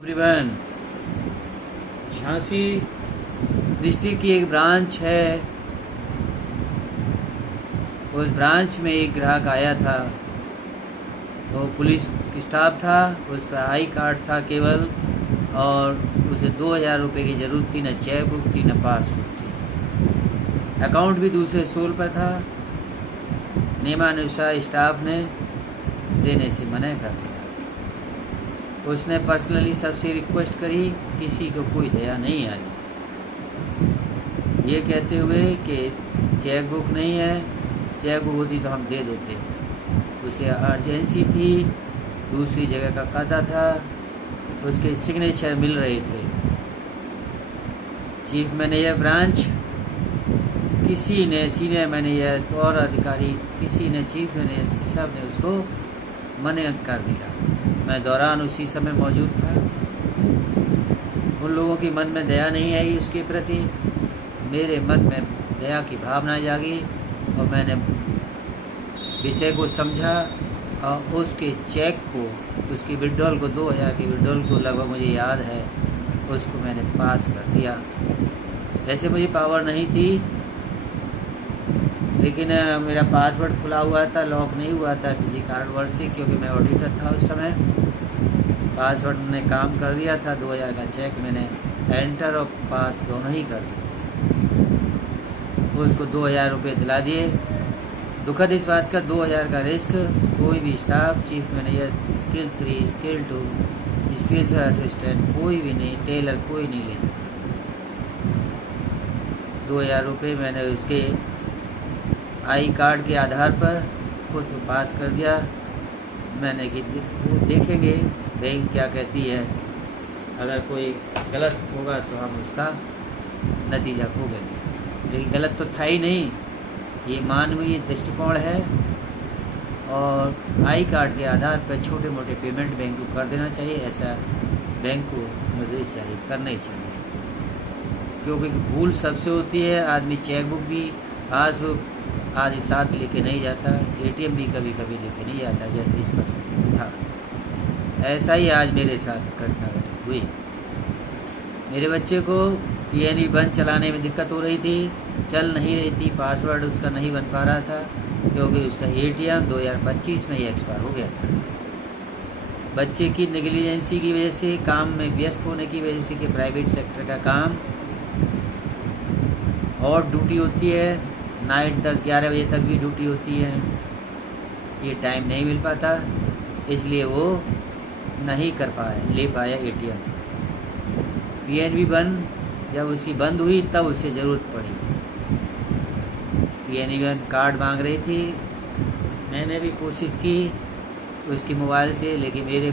Everyone, Jhansi district की एक branch है। उस ब्रांच में एक ग्राहक आया था। वो पुलिस स्टाफ था, उसका आई कार्ड था केवल, और उसे 2000 रुपये की ज़रूरत थी। न चेक बुक थी न पासबुक थी। अकाउंट भी दूसरे सोल पर था। नियमानुसार स्टाफ ने देने से मना कर दिया। उसने पर्सनली सबसे रिक्वेस्ट करी, किसी को कोई दया नहीं आई, ये कहते हुए कि चेक बुक नहीं है, चेक बुक होती तो हम दे देते। उसे अर्जेंसी थी, दूसरी जगह का खाता था, उसके सिग्नेचर मिल रहे थे। चीफ मैनेजर ब्रांच, किसी ने, सीनियर मैनेजर और अधिकारी, किसी ने, चीफ मैनेजर, सब ने उसको मना कर दिया। मैं दौरान उसी समय मौजूद था। उन लोगों के मन में दया नहीं आई उसके प्रति। मेरे मन में दया की भावना जागी और मैंने विषय को समझा और उसके चेक को, उसकी विड्रॉल को, 2000 की विड्रॉल को लगभग मुझे याद है, उसको मैंने पास कर दिया। वैसे मुझे पावर नहीं थी, लेकिन मेरा पासवर्ड खुला हुआ था, लॉक नहीं हुआ था किसी कारणवश से, क्योंकि मैं ऑडिटर था उस समय। पासवर्ड ने काम कर दिया था। 2000 का चेक मैंने एंटर और पास दोनों ही कर दिए। उसको 2000 रुपये दिला दिए। दुखद इस बात का, 2000 का रिस्क कोई भी staff, chief manager, skill 3, skill 2, special assistant, कोई भी नहीं, टेलर कोई नहीं ले सका। 2000 रुपये मैंने उसके आई कार्ड के आधार पर खुद तो पास कर दिया। मैंने कि देखेंगे बैंक क्या कहती है, अगर कोई गलत होगा तो हम उसका नतीजा भोगेंगे। लेकिन गलत तो था ही नहीं, ये मानवीय दृष्टिकोण है और आई कार्ड के आधार पर छोटे मोटे पेमेंट बैंक को कर देना चाहिए। ऐसा बैंक को निर्देश जारी करने चाहिए, क्योंकि भूल सबसे होती है। आदमी चेक बुक भी, पासबुक आदि साथ लेके नहीं जाता, एटीएम भी कभी कभी लेके नहीं जाता, जैसे इस परिस्थिति में था। ऐसा ही आज मेरे साथ घटना हुई। मेरे बच्चे को PNB बंद चलाने में दिक्कत हो रही थी, चल नहीं रही थी, पासवर्ड उसका नहीं बन पा रहा था, क्योंकि उसका ATM 2025 में ही एक्सपायर हो गया था। बच्चे की नेग्लिजेंसी की वजह से, काम में व्यस्त होने की वजह से, कि प्राइवेट सेक्टर का काम और ड्यूटी होती है, नाइट 10-11 बजे तक भी ड्यूटी होती है, ये टाइम नहीं मिल पाता, इसलिए वो नहीं कर ले पाया ATM। PNB बंद, जब उसकी बंद हुई तब उसे ज़रूरत पड़ी। PNB कार्ड मांग रही थी, मैंने भी कोशिश की उसकी मोबाइल से, लेकिन मेरे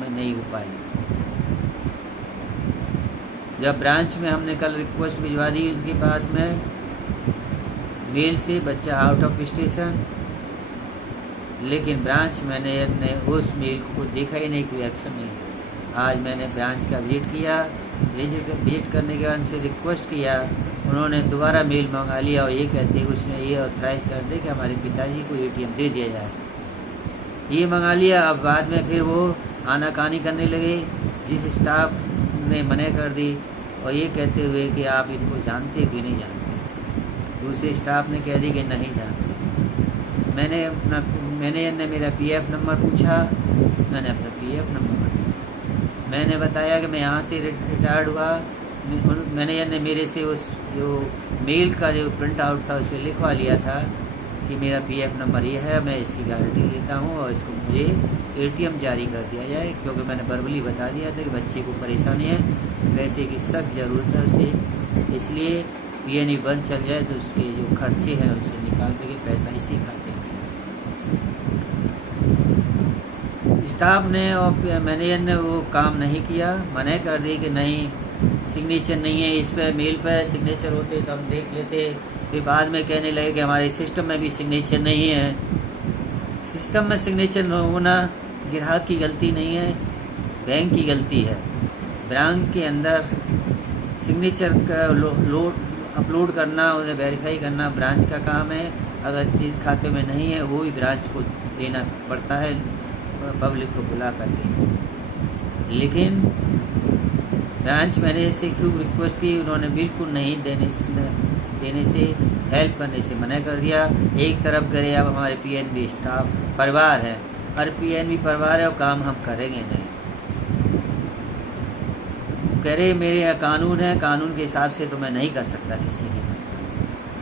में नहीं हो पाई। जब ब्रांच में हमने कल रिक्वेस्ट भिजवा दी उनके पास में मेल से, बच्चा आउट ऑफ स्टेशन, लेकिन ब्रांच मैनेजर ने उस मेल को देखा ही नहीं, कोई एक्शन नहीं। आज मैंने ब्रांच का विजिट किया, विजिट करने के बाद उनसे रिक्वेस्ट किया, उन्होंने दोबारा मेल मंगा लिया और ये कहते हैं उसमें ये ऑथराइज कर दे कि हमारे पिताजी को ATM दे दिया जाए। ये मंगा लिया। अब बाद में फिर वो आनाकानी करने लगे, जिस स्टाफ ने मना कर दी, और ये कहते हुए कि आप इनको जानते कि नहीं जानते। दूसरे स्टाफ ने कह दी कि नहीं जानते। मैनेजर ने मेरा PF नंबर पूछा, मैंने अपना PF नंबर बताया। मैंने बताया कि मैं यहाँ से रिटायर्ड हुआ। मैनेजर ने मेरे से उस जो मेल का जो प्रिंट आउट था उस पर लिखवा लिया था कि मेरा PF नंबर ये है, मैं इसकी गारंटी लेता हूँ और इसको मुझे ATM जारी कर दिया जाए, क्योंकि मैंने वर्बली बता दिया था कि बच्चे को परेशानी है, पैसे की सख्त ज़रूरत है उसे, इसलिए PNB बंद चल जाए तो उसके जो खर्चे हैं उससे निकाल सके पैसा इसी खाते में। स्टाफ ने और मैनेजर ने वो काम नहीं किया, मना कर दी कि नहीं, सिग्नेचर नहीं है इस पर, मेल पर सिग्नेचर होते तो हम देख लेते। फिर बाद में कहने लगे कि हमारे सिस्टम में भी सिग्नेचर नहीं है। सिस्टम में सिग्नेचर न होना ग्राहक की गलती नहीं है, बैंक की गलती है। बैंक के अंदर सिग्नेचर का अपलोड करना, उन्हें वेरीफाई करना ब्रांच का काम है। अगर चीज़ खाते में नहीं है, वो भी ब्रांच को देना पड़ता है, पब्लिक को बुला करके। लेकिन ब्रांच मैनेजर से खूब रिक्वेस्ट की, उन्होंने बिल्कुल नहीं देने से, हेल्प करने से मना कर दिया। एक तरफ करे अब हमारे पीएनबी स्टाफ परिवार है, और पीएनबी परिवार है और काम हम करेंगे नहीं। कह रहे मेरे कानून है, कानून के हिसाब से तो मैं नहीं कर सकता किसी की।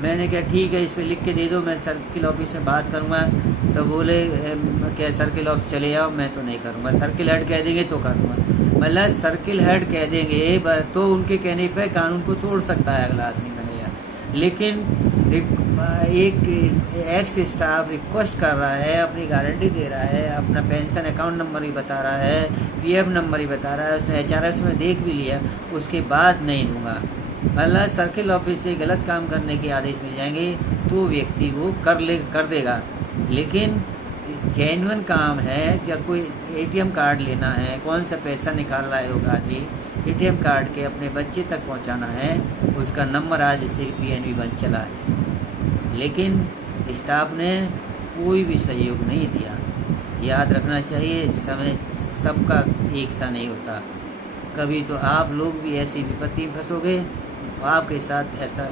मैंने कहा ठीक है, इस पे लिख के दे दो, मैं सर्किल ऑफिस में बात करूँगा। तो बोले क्या सर्किल ऑफिस चले जाओ, मैं तो नहीं करूँगा, सर्किल हेड कह देंगे तो कर दूँगा। मतलब सर्किल हेड कह देंगे तो उनके कहने पे कानून को तोड़ सकता है अगला आदमी, मैंने यार। लेकिन एक एक्स स्टाफ रिक्वेस्ट कर रहा है, अपनी गारंटी दे रहा है, अपना पेंशन अकाउंट नंबर भी बता रहा है, पीएफ नंबर भी बता रहा है, उसने एचआरएस में देख भी लिया, उसके बाद नहीं दूंगा। मतलब सर्किल ऑफिस से गलत काम करने के आदेश मिल जाएंगे तो व्यक्ति वो कर देगा। लेकिन जेन्युइन काम है, जब कोई एटीएम कार्ड लेना है, कौन सा पैसा निकाल रहा है होगा आदमी, एटीएम कार्ड के अपने बच्चे तक पहुंचाना है, उसका नंबर आज जिससे पीएनबी बन चला है, लेकिन स्टाफ ने कोई भी सहयोग नहीं दिया। याद रखना चाहिए, समय सबका एक सा नहीं होता। कभी तो आप लोग भी ऐसी विपत्ति में फंसोगे, आपके साथ ऐसा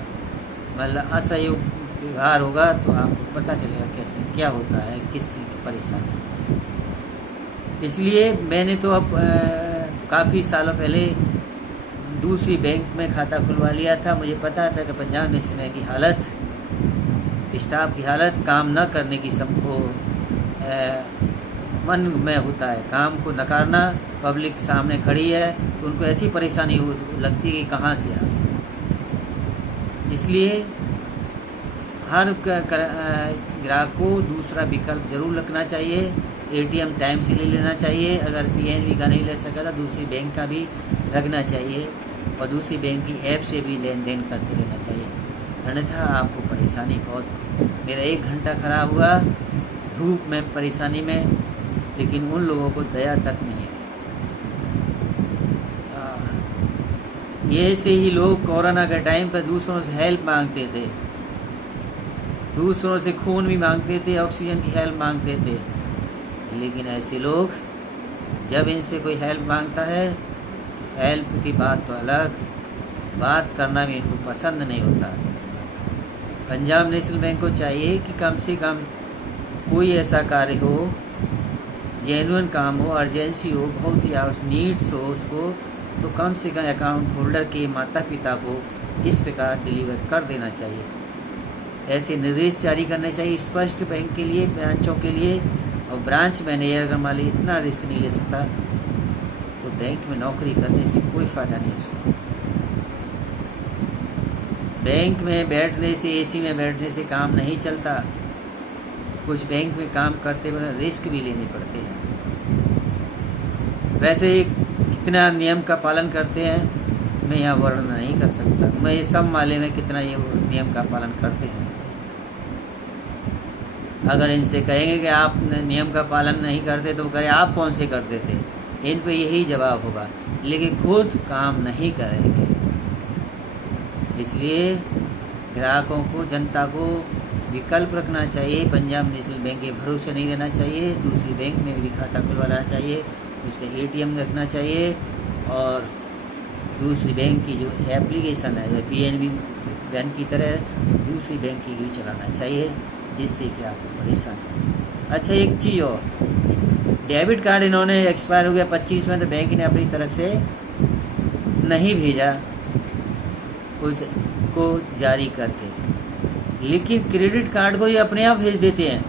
मतलब असहयोग व्यवहार होगा तो आपको पता चलेगा कैसे क्या होता है, किस तरह की परेशानी होती है। इसलिए मैंने तो अब काफ़ी सालों पहले दूसरी बैंक में खाता खुलवा लिया था। मुझे पता था कि पंजाब नेशनल बैंक की हालत, स्टाफ की हालत, काम न करने की सबको मन में होता है, काम को नकारना। पब्लिक सामने खड़ी है तो उनको ऐसी परेशानी लगती है कि कहाँ से आए। इसलिए हर ग्राहक को दूसरा विकल्प जरूर रखना चाहिए। एटीएम टाइम से ले लेना चाहिए, अगर पीएनबी का नहीं ले सका तो दूसरी बैंक का भी रखना चाहिए, और दूसरी बैंक की ऐप से भी लेन देन करते रहना चाहिए, अन्यथा आपको परेशानी बहुत। मेरा 1 घंटा खराब हुआ धूप में, परेशानी में, लेकिन उन लोगों को दया तक नहीं है। ये से ही लोग कोरोना के टाइम पर दूसरों से हेल्प मांगते थे, दूसरों से खून भी मांगते थे, ऑक्सीजन की हेल्प मांगते थे। लेकिन ऐसे लोग जब इनसे कोई हेल्प मांगता है तो हेल्प की बात तो अलग, बात करना भी इनको पसंद नहीं होता। पंजाब नेशनल बैंक को चाहिए कि कम से कम कोई ऐसा कार्य हो, जेन्युइन काम हो, अर्जेंसी हो, बहुत ही नीड्स हो उसको, तो कम से कम अकाउंट होल्डर के माता पिता को इस प्रकार डिलीवर कर देना चाहिए। ऐसे निर्देश जारी करने चाहिए स्पष्ट बैंक के लिए, ब्रांचों के लिए। और ब्रांच मैनेजर अगर मान ली इतना रिस्क नहीं ले सकता तो बैंक में नौकरी करने से कोई फ़ायदा नहीं उसको। बैंक में बैठने से, एसी में बैठने से काम नहीं चलता। कुछ बैंक में काम करते वक्त रिस्क भी लेने पड़ते हैं। वैसे कितना नियम का पालन करते हैं मैं यहाँ वर्णन नहीं कर सकता। मैं ये सब मालूम है कितना ये नियम का पालन करते हैं। अगर इनसे कहेंगे कि आप नियम का पालन नहीं करते तो वो कहे आप कौन से करते थे, इन पे यही जवाब होगा, लेकिन खुद काम नहीं करेंगे। इसलिए ग्राहकों को, जनता को विकल्प रखना चाहिए। पंजाब नेशनल बैंक के भरोसे नहीं रहना चाहिए, दूसरी बैंक में भी खाता खुलवाना चाहिए, उसका एटीएम रखना चाहिए, और दूसरी बैंक की जो एप्लीकेशन है पीएनबी बैंक की तरह दूसरी बैंक की भी चलाना चाहिए, जिससे कि आपको परेशानी। अच्छा एक चीज़ और, डेबिट कार्ड इन्होंने एक्सपायर हो गया 25 में, तो बैंक ने अपनी तरफ से नहीं भेजा उसको जारी करके, लेकिन क्रेडिट कार्ड को ये अपने आप भेज देते हैं।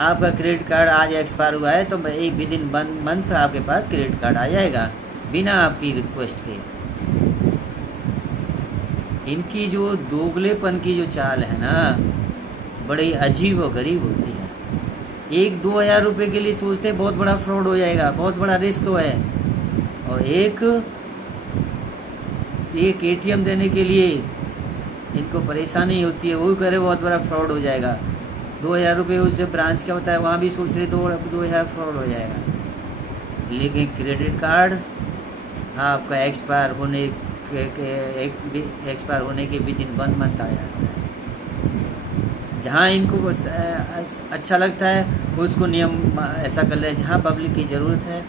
आपका क्रेडिट कार्ड आज एक्सपायर हुआ है तो एक विदिन 1 मंथ आपके पास क्रेडिट कार्ड आ जाएगा बिना आपकी रिक्वेस्ट के। इनकी जो दोगलेपन की जो चाल है ना, बड़ी अजीब और गरीब होती है। 1-2 हज़ार रुपये के लिए सोचते बहुत बड़ा फ्रॉड हो जाएगा, बहुत बड़ा रिस्क है, और एक एटीएम देने के लिए इनको परेशानी होती है, वो करे बहुत बड़ा फ्रॉड हो जाएगा। 2,000 रुपये उससे ब्रांच का होता है, वहाँ भी सोच रहे 2,000 फ्रॉड हो जाएगा। लेकिन क्रेडिट कार्ड आपका एक्सपायर होने के विदिन 1 मंथ आ जाता है। जहाँ इनको अच्छा लगता है उसको नियम ऐसा कर ले, जहाँ पब्लिक की ज़रूरत है,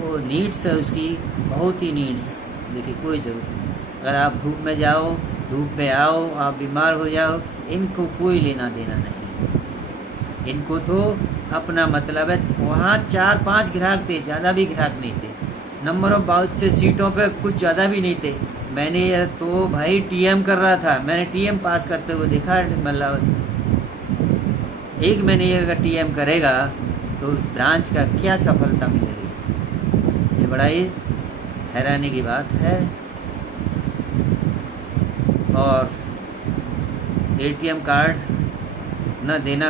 वो नीड्स है उसकी, बहुत ही नीड्स देखिए कोई ज़रूरत नहीं। अगर आप धूप में जाओ, धूप में आओ, आप बीमार हो जाओ, इनको कोई लेना देना नहीं है। इनको तो अपना मतलब है। वहाँ 4-5 ग्राहक थे, ज़्यादा भी ग्राहक नहीं थे। नंबर ऑफ बाउच सीटों पे कुछ ज़्यादा भी नहीं थे। मैनेजर तो भाई टीएम कर रहा था, मैंने टीएम पास करते हुए देखा। मतलब एक मैनेजर का टीएम करेगा तो उस ब्रांच का क्या सफलता मिलेगी। ये बड़ा ही हैरानी की बात है। और एटीएम कार्ड न देना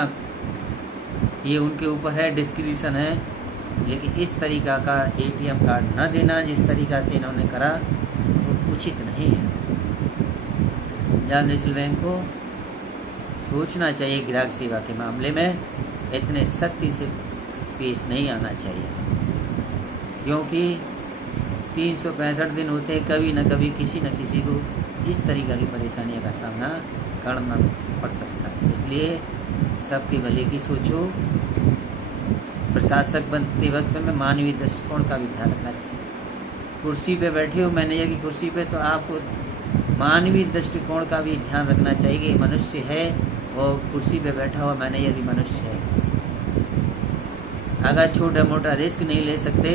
ये उनके ऊपर है, डिस्क्रिप्शन है, लेकिन इस तरीक़ा का एटीएम कार्ड न देना जिस तरीक़ा से इन्होंने करा वो उचित नहीं है। पंजाब नेशनल बैंक को सोचना चाहिए, ग्राहक सेवा के मामले में इतने सख्ती से पेश नहीं आना चाहिए, क्योंकि 365 दिन होते हैं, कभी न कभी किसी न किसी को इस तरीक़ा की परेशानियों का सामना करना पड़ सकता है। इसलिए सबके भले की सोचो। प्रशासक बनते वक्त में मानवीय दृष्टिकोण का भी ध्यान रखना चाहिए। कुर्सी पे बैठे हो मैनेजर की कुर्सी पे, तो आपको मानवीय दृष्टिकोण का भी ध्यान रखना चाहिए कि मनुष्य है और कुर्सी पे बैठा हुआ मैनेजर भी मनुष्य है। अगर छोटा मोटा रिस्क नहीं ले सकते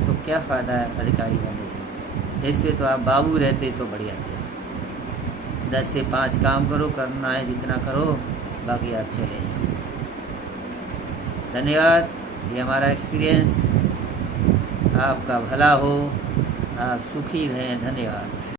तो क्या फ़ायदा है अधिकारी बनने से। इससे तो आप बाबू रहते तो बढ़िया थे। 10 से 5 काम करो, करना है जितना करो, बाकी आप चले जाओ। धन्यवाद। ये हमारा एक्सपीरियंस। आपका भला हो, आप सुखी रहें। धन्यवाद।